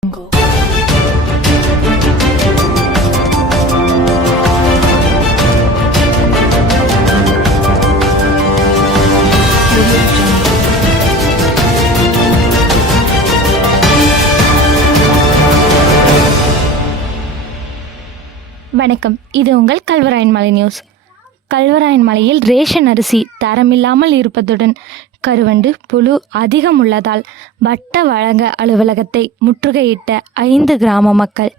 வணக்கம், இது உங்கள் கல்வராயன் மலை நியூஸ். கல்வராயன் மலையில் ரேஷன் அரிசி தரமில்லாமல் இருப்பதுடன் கருவண்டு புழு அதிகம் உள்ளதால் வட்ட வழங்க அலுவலகத்தை முற்றுகையிட்ட 5 கிராம மக்கள்.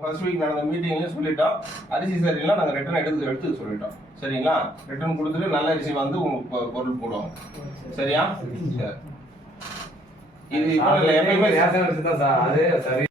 ஃபர்ஸ்ட் வீக் நடந்த மீட்டிங்ல சொல்லிட்டோம், அரிசி சரியில்லை நாங்கள் ரிட்டர்ன் எடுத்து சொல்லிட்டோம். சரிங்களா? ரிட்டர்ன் கொடுத்துட்டு நல்ல அரிசி வந்து உங்களுக்கு பொருள் போடுவாங்க. சரியா? சரி. இது எப்பயுமே ரேஷன் அரிசி தான் சார். அது சரி.